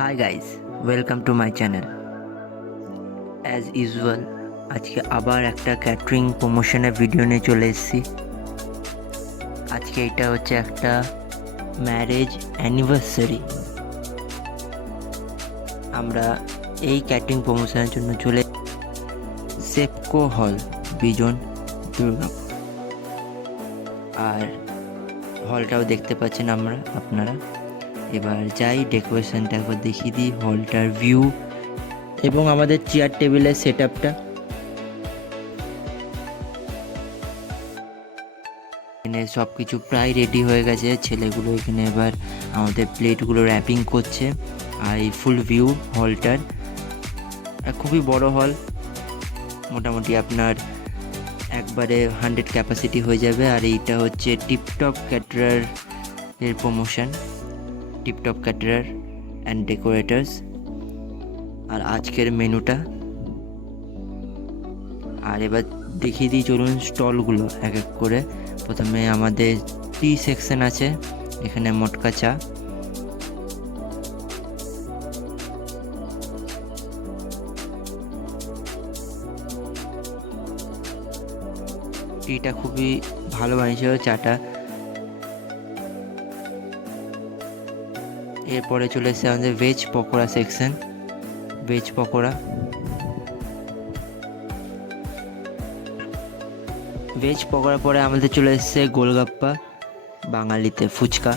Hi guys, welcome to my channel. As usual আজকে আবার একটা ক্যাটারিং প্রমোশনের ভিডিও নিয়ে চলে এসেছি। আজকে এটা হচ্ছে একটা ম্যারেজ অ্যানিভার্সারি। আমরা এই ক্যাটারিং প্রমোশনের জন্য চলে সেপকো হল, বিজন, দুর্গাপুর। আর হলটাও দেখতে পাচ্ছেন আপনারা। এবার যাই, ডেকোরেশনটা একবার দেখিয়ে দিই, হলটার ভিউ এবং আমাদের চেয়ার টেবিলের সেট আপটা। এখানে সব কিছু প্রায় রেডি হয়ে গেছে। ছেলেগুলো এখানে এবার আমাদের প্লেটগুলো র্যাপিং করছে। আর এই ফুল ভিউ হলটার, খুবই বড় হল, মোটামুটি আপনার একবারে 100 ক্যাপাসিটি হয়ে যাবে। আর এইটা হচ্ছে টিপটপ ক্যাটারার এর promotion, tiptop caterer and decorators. আর আজকের মেনুটা, আর এবার দেখিয়ে দিই চলুন স্টলগুলো এক এক করে। প্রথমে আমাদের টি সেকশন আছে, এখানে মটকা চা, টিটা খুবই ভালো বানিয়েছিল চাটা। এরপরে চলে এসেছে আমাদের veg pakora section, veg pakora. Veg পকোড়ার পরে আমাদের চলে এসেছে গোলগাপ্পা, বাঙালিতে ফুচকা।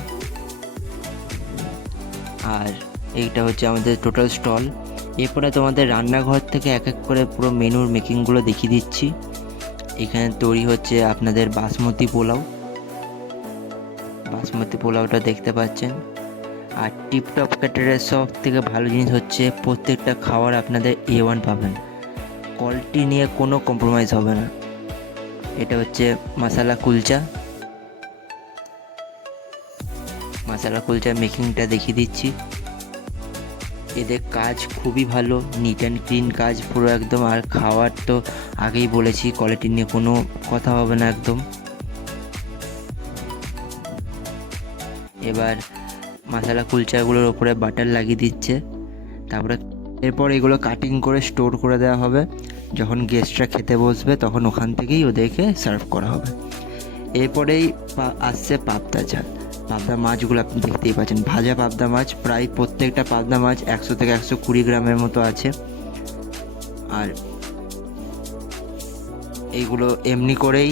আর এইটা হচ্ছে আমাদের টোটাল স্টল। এরপরে তোমাদের রান্নাঘর থেকে এক এক করে পুরো মেনুর মেকিংগুলো দেখিয়ে দিচ্ছি। এখানে তৈরি হচ্ছে আপনাদের বাসমতি পোলাও, বাসমতি পোলাওটা দেখতে পাচ্ছেন। আর টিপটপ ক্যাটারের সব থেকে ভালো জিনিস হচ্ছে প্রত্যেকটা খাবার আপনাদের A1 পাবেন, কোয়ালিটি নিয়ে কোনো কম্প্রোমাইজ হবে না। এটা হচ্ছে মশালা কুলচা, মশালা কুলচার মেকিংটা দেখিয়ে দিচ্ছি। এদের কাজ খুবই ভালো, নিট অ্যান্ড ক্লিন কাজ পুরো একদম। আর খাওয়ার তো আগেই বলেছি, কোয়ালিটি নিয়ে কোনো কথা হবে না একদম। এবার মশালা কুলচাগুলোর ওপরে বাটার লাগিয়ে দিচ্ছে, তারপরে এরপর এগুলো কাটিং করে স্টোর করে দেওয়া হবে। যখন গেস্টরা খেতে বসবে তখন ওখান থেকেই ওদেরকে সার্ভ করা হবে। এরপরেই আসছে পাবদা ঝাল। পাবদা মাছগুলো আপনি দেখতেই পাচ্ছেন, ভাজা পাবদা মাছ, প্রায় প্রত্যেকটা পাবদা মাছ 100 থেকে 120 গ্রামের মতো আছে। আর এইগুলো এমনি করেই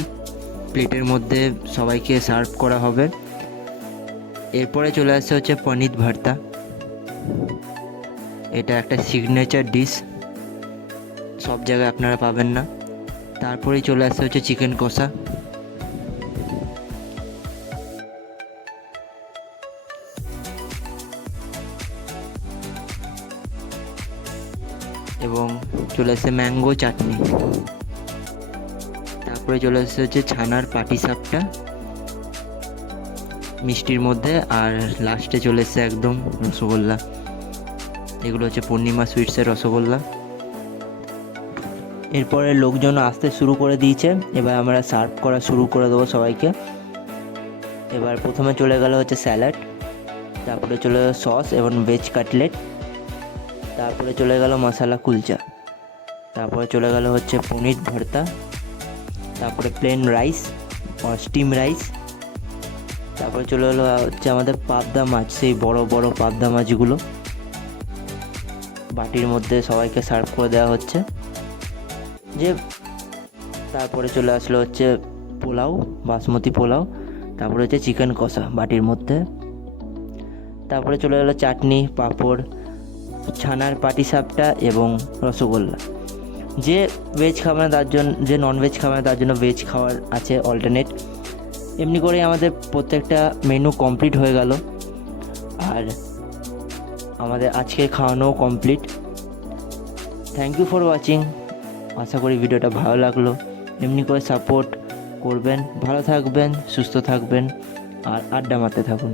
প্লেটের মধ্যে সবাইকে সার্ভ করা হবে। এরপরে চলে আসছে হচ্ছে পনির ভর্তা, এটা একটা সিগনেচার ডিশ, সব জায়গায় আপনারা পাবেন না। তারপরেই চলে আসছে হচ্ছে চিকেন কষা। এবং চলে আসছে ম্যাঙ্গো চাটনি। তারপরে চলে আসছে হচ্ছে ছানার পাটিসাপটা মিষ্টির মধ্যে। আর লাস্টে চলে এসছে একদম রসগোল্লা। এগুলো হচ্ছে পূর্ণিমা সুইটসের রসগোল্লা। এরপরে লোকজন আসতে শুরু করে দিয়েছে, এবার আমরা সার্ভ করা শুরু করে দেবো সবাইকে। এবার প্রথমে চলে গেল হচ্ছে স্যালাড, তারপরে চলে গেল সস এবং ভেজ কাটলেট, তারপরে চলে গেল মশালা কুলচা, তারপরে চলে গেল হচ্ছে পনির ভর্তা, তারপরে প্লেন রাইস স্টিম রাইস, তারপরে চলে গেলো হচ্ছে আমাদের পাবদা মাছ, সেই বড় বড় পাবদা মাছগুলো বাটির মধ্যে সবাইকে সার্ভ করে দেওয়া হচ্ছে। যে তারপরে চলে আসলো হচ্ছে পোলাও, বাসমতি পোলাও, তারপরে হচ্ছে চিকেন কষা বাটির মধ্যে, তারপরে চলে গেলো চাটনি, পাঁপড়, ছানার পাটিসাপটা এবং রসগোল্লা। যে ভেজ খাবে না তার জন্য, যে ননভেজ খাবে না তার জন্য ভেজ খাবার আছে অল্টারনেট। এমনি করেই আমাদের প্রত্যেকটা মেনু কমপ্লিট হয়ে গেল। আর আমাদের আজকের খাওয়ানোও complete. Thank you for watching. আশা করি ভিডিওটা ভালো লাগলো। এমনি করে সাপোর্ট করবেন, ভালো থাকবেন, সুস্থ থাকবেন আর আড্ডা মারতে থাকুন।